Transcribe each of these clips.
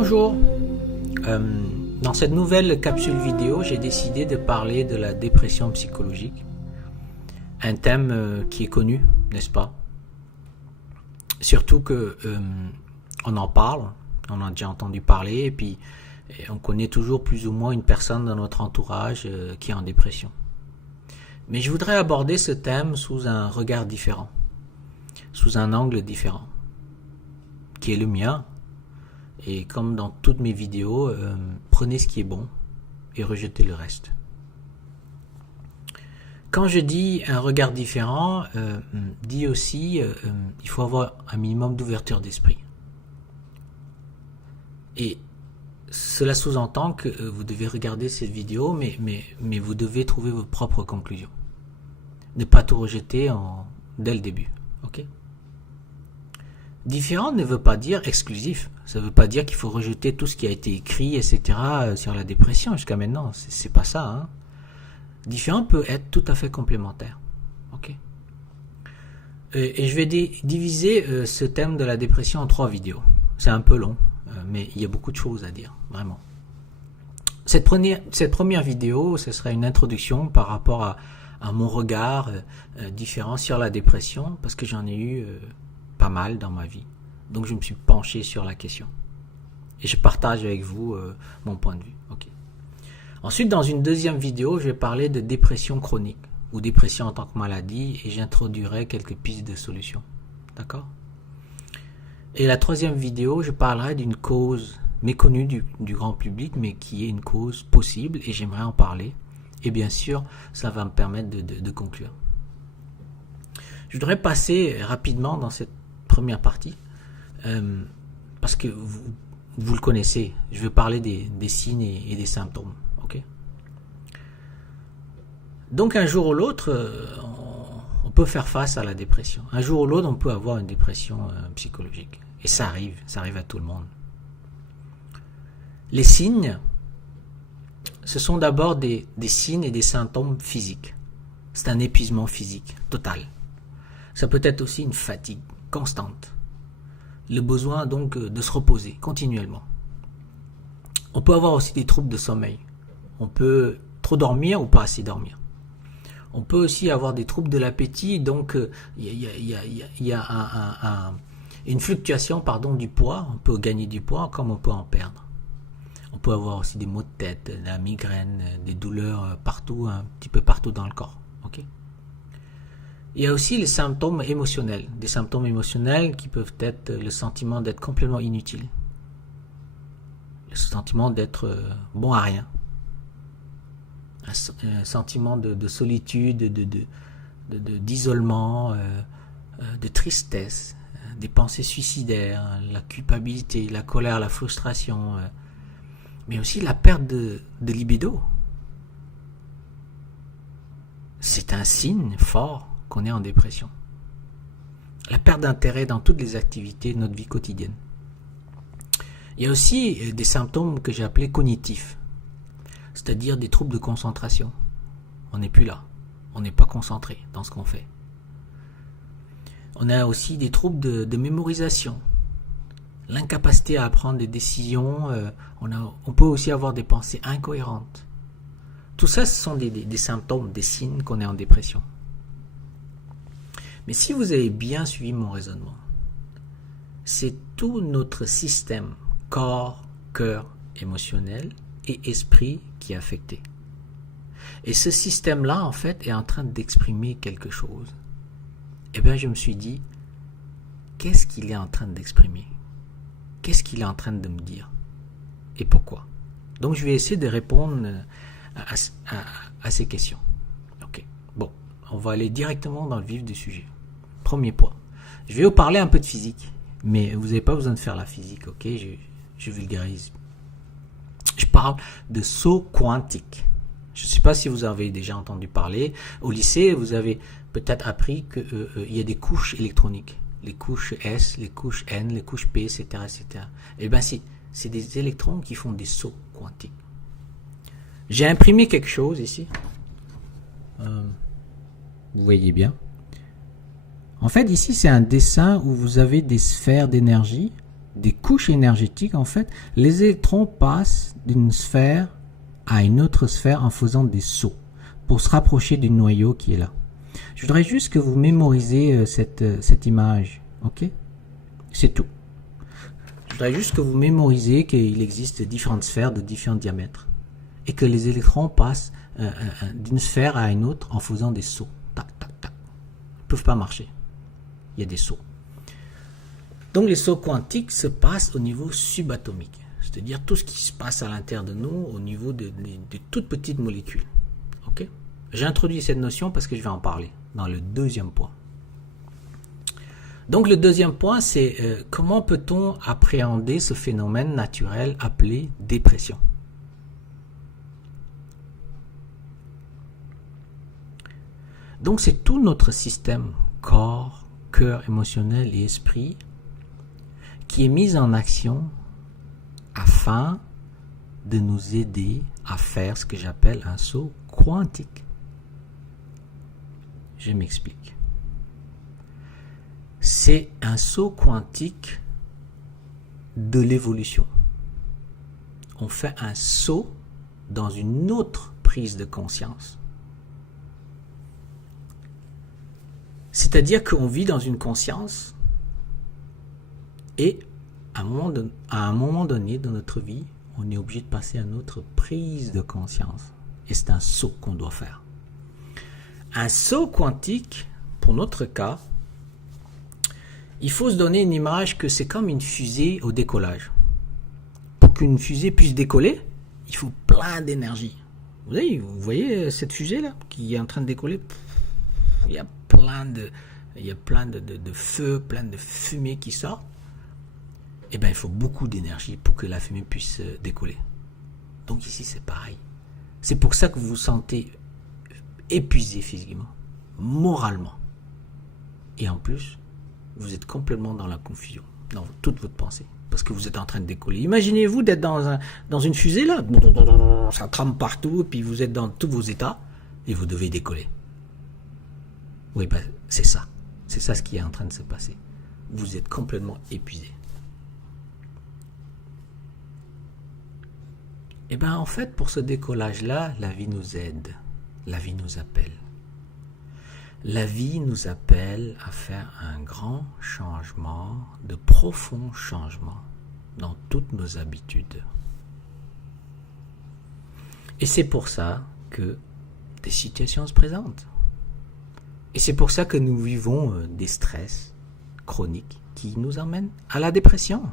Bonjour, dans cette nouvelle capsule vidéo, j'ai décidé de parler de la dépression psychologique, un thème qui est connu, n'est-ce pas? Surtout que on en parle, on a déjà entendu parler, et puis on connaît toujours plus ou moins une personne dans notre entourage qui est en dépression. Mais je voudrais aborder ce thème sous un regard différent, sous un angle différent, qui est le mien. Et comme dans toutes mes vidéos, prenez ce qui est bon et rejetez le reste. Quand je dis un regard différent, dis aussi il faut avoir un minimum d'ouverture d'esprit. Et cela sous-entend que vous devez regarder cette vidéo, mais vous devez trouver vos propres conclusions. Ne pas tout rejeter dès le début. Ok ? Différent ne veut pas dire exclusif. Ça ne veut pas dire qu'il faut rejeter tout ce qui a été écrit, etc. sur la dépression jusqu'à maintenant. C'est pas ça. Hein. Différent peut être tout à fait complémentaire. Ok. Et je vais diviser ce thème de la dépression en 3 vidéos. C'est un peu long, mais il y a beaucoup de choses à dire, vraiment. Cette première vidéo, ce sera une introduction par rapport à mon regard différent sur la dépression, parce que j'en ai eu pas mal dans ma vie. Donc je me suis penché sur la question. Et je partage avec vous mon point de vue. Okay. Ensuite, dans une deuxième vidéo, je vais parler de dépression chronique ou dépression en tant que maladie et j'introduirai quelques pistes de solutions. D'accord ? Et la troisième vidéo, je parlerai d'une cause méconnue du grand public, mais qui est une cause possible et j'aimerais en parler. Et bien sûr, ça va me permettre de conclure. Je voudrais passer rapidement dans cette première partie, parce que vous le connaissez, je vais parler des signes et des symptômes. Okay. Donc un jour ou l'autre, on peut faire face à la dépression. Un jour ou l'autre, on peut avoir une dépression psychologique. Et ça arrive à tout le monde. Les signes, ce sont d'abord des signes et des symptômes physiques. C'est un épuisement physique total. Ça peut être aussi une fatigue constante. Le besoin donc de se reposer continuellement. On peut avoir aussi des troubles de sommeil. On peut trop dormir ou pas assez dormir. On peut aussi avoir des troubles de l'appétit, donc il y a une fluctuation du poids. On peut gagner du poids comme on peut en perdre. On peut avoir aussi des maux de tête, de la migraine, des douleurs partout, un petit peu partout dans le corps. Ok ? Il y a aussi les symptômes émotionnels. Des symptômes émotionnels qui peuvent être le sentiment d'être complètement inutile. Le sentiment d'être bon à rien. Un sentiment de solitude, d'isolement, de tristesse, des pensées suicidaires, la culpabilité, la colère, la frustration, mais aussi la perte de libido. C'est un signe fort qu'on est en dépression. La perte d'intérêt dans toutes les activités de notre vie quotidienne. Il y a aussi des symptômes que j'ai appelés cognitifs, c'est-à-dire des troubles de concentration. On n'est plus là, on n'est pas concentré dans ce qu'on fait. On a aussi des troubles de mémorisation, l'incapacité à prendre des décisions, on peut aussi avoir des pensées incohérentes. Tout ça, ce sont des symptômes, des signes qu'on est en dépression. Mais si vous avez bien suivi mon raisonnement, c'est tout notre système, corps, cœur, émotionnel et esprit qui est affecté. Et ce système-là, en fait, est en train d'exprimer quelque chose. Eh bien, je me suis dit, qu'est-ce qu'il est en train d'exprimer ? Qu'est-ce qu'il est en train de me dire ? Et pourquoi ? Donc, je vais essayer de répondre à ces questions. Ok. Bon, on va aller directement dans le vif du sujet. Premier point. Je vais vous parler un peu de physique, mais vous n'avez pas besoin de faire la physique, ok ? Je vulgarise. Je parle de saut quantique. Je ne sais pas si vous avez déjà entendu parler. Au lycée, vous avez peut-être appris qu'il y a des couches électroniques. Les couches S, les couches N, les couches P, etc. etc. Eh bien, c'est des électrons qui font des sauts quantiques. J'ai imprimé quelque chose ici. Vous voyez bien. En fait, ici, c'est un dessin où vous avez des sphères d'énergie des couches énergétiques, en fait, les électrons passent d'une sphère à une autre sphère en faisant des sauts pour se rapprocher du noyau qui est là. Je voudrais juste que vous mémorisez cette image, ok? C'est tout. Je voudrais juste que vous mémorisez qu'il existe différentes sphères de différents diamètres et que les électrons passent d'une sphère à une autre en faisant des sauts. Tac, tac, tac. Ils ne peuvent pas marcher. Il y a des sauts. Donc les sauts quantiques se passent au niveau subatomique, c'est-à-dire tout ce qui se passe à l'intérieur de nous au niveau de toutes petites molécules. Okay? J'ai introduit cette notion parce que je vais en parler dans le deuxième point. Donc le deuxième point, c'est comment peut-on appréhender ce phénomène naturel appelé dépression? Donc c'est tout notre système, corps, cœur, émotionnel et esprit, qui est mis en action afin de nous aider à faire ce que j'appelle un saut quantique. Je m'explique. C'est un saut quantique de l'évolution. On fait un saut dans une autre prise de conscience. C'est-à-dire qu'on vit dans une conscience et à un moment donné dans notre vie, on est obligé de passer à une autre prise de conscience. Et c'est un saut qu'on doit faire. Un saut quantique, pour notre cas, il faut se donner une image que c'est comme une fusée au décollage. Pour qu'une fusée puisse décoller, il faut plein d'énergie. Vous voyez cette fusée-là qui est en train de décoller? Il y a plein de feu, plein de fumée qui sort. Eh bien, il faut beaucoup d'énergie pour que la fumée puisse décoller. Donc ici, c'est pareil. C'est pour ça que vous vous sentez épuisé physiquement, moralement. Et en plus, vous êtes complètement dans la confusion, dans toute votre pensée, parce que vous êtes en train de décoller. Imaginez-vous d'être dans une fusée, là, ça trempe partout, et puis vous êtes dans tous vos états, et vous devez décoller. Oui, ben, c'est ça. C'est ça ce qui est en train de se passer. Vous êtes complètement épuisé. Et bien, en fait, pour ce décollage-là, la vie nous aide. La vie nous appelle. La vie nous appelle à faire un grand changement, de profonds changements dans toutes nos habitudes. Et c'est pour ça que des situations se présentent. Et c'est pour ça que nous vivons des stress chroniques qui nous emmènent à la dépression.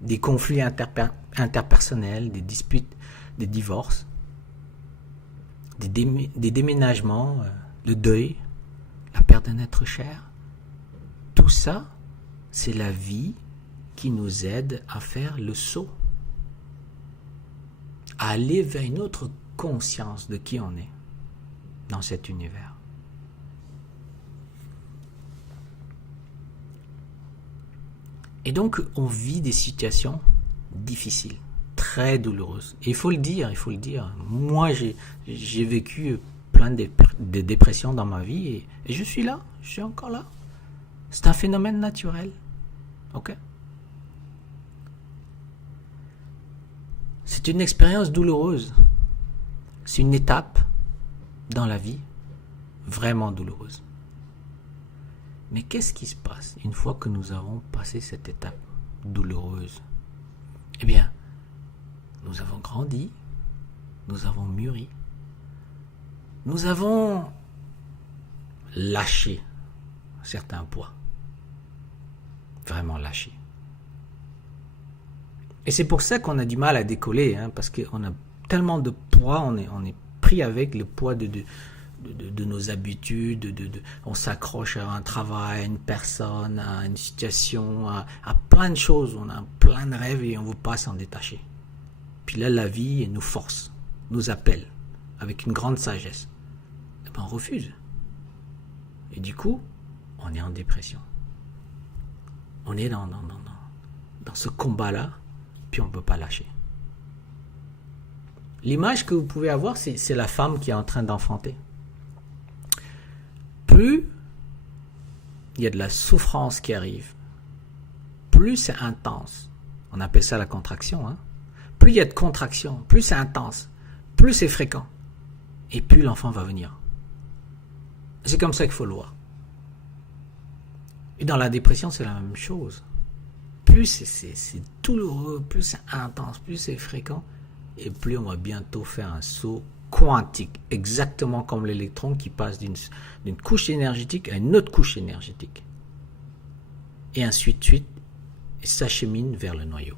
Des conflits interpersonnels, des disputes, des divorces, des déménagements, le deuil, la perte d'un être cher. Tout ça, c'est la vie qui nous aide à faire le saut, à aller vers une autre conscience de qui on est dans cet univers. Et donc, on vit des situations difficiles, très douloureuses. Et il faut le dire. Moi, j'ai vécu plein de dépressions dans ma vie et je suis là, je suis encore là. C'est un phénomène naturel. Ok? C'est une expérience douloureuse. C'est une étape dans la vie vraiment douloureuse. Mais qu'est-ce qui se passe une fois que nous avons passé cette étape douloureuse? Eh bien, nous avons grandi, nous avons mûri, nous avons lâché certains poids. Vraiment lâché. Et c'est pour ça qu'on a du mal à décoller, parce qu'on a tellement de poids, on est pris avec le poids de nos habitudes, on s'accroche à un travail, à une personne, à une situation, à plein de choses. On a plein de rêves et on ne veut pas s'en détacher. Puis là, la vie nous force, nous appelle avec une grande sagesse. Et ben, on refuse. Et du coup, on est en dépression. On est dans ce combat-là, puis on ne peut pas lâcher. L'image que vous pouvez avoir, c'est la femme qui est en train d'enfanter. Plus il y a de la souffrance qui arrive, plus c'est intense, on appelle ça la contraction, hein? Plus il y a de contraction, plus c'est intense, plus c'est fréquent, et plus l'enfant va venir. C'est comme ça qu'il faut le voir. Et dans la dépression, c'est la même chose. Plus c'est douloureux, plus c'est intense, plus c'est fréquent, et plus on va bientôt faire un saut quantique, exactement comme l'électron qui passe d'une couche énergétique à une autre couche énergétique. Et ainsi de suite, et s'achemine vers le noyau.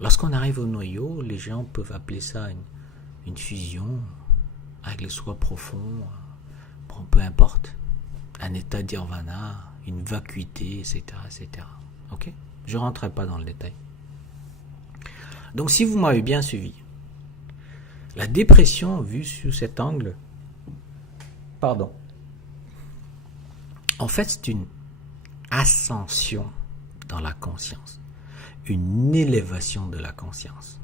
Lorsqu'on arrive au noyau, les gens peuvent appeler ça une fusion avec le soi profond, bon, peu importe, un état d'Nirvana, une vacuité, etc., etc. Ok? Je ne rentrerai pas dans le détail. Donc si vous m'avez bien suivi, la dépression vue sous cet angle, en fait c'est une ascension dans la conscience, une élévation de la conscience.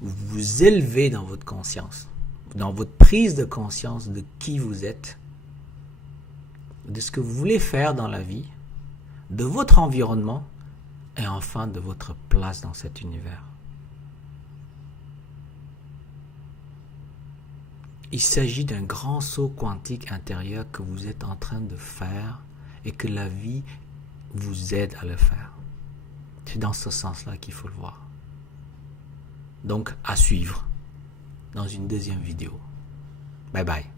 Vous vous élevez dans votre conscience, dans votre prise de conscience de qui vous êtes, de ce que vous voulez faire dans la vie, de votre environnement et enfin de votre place dans cet univers. Il s'agit d'un grand saut quantique intérieur que vous êtes en train de faire et que la vie vous aide à le faire. C'est dans ce sens-là qu'il faut le voir. Donc, à suivre dans une deuxième vidéo. Bye bye.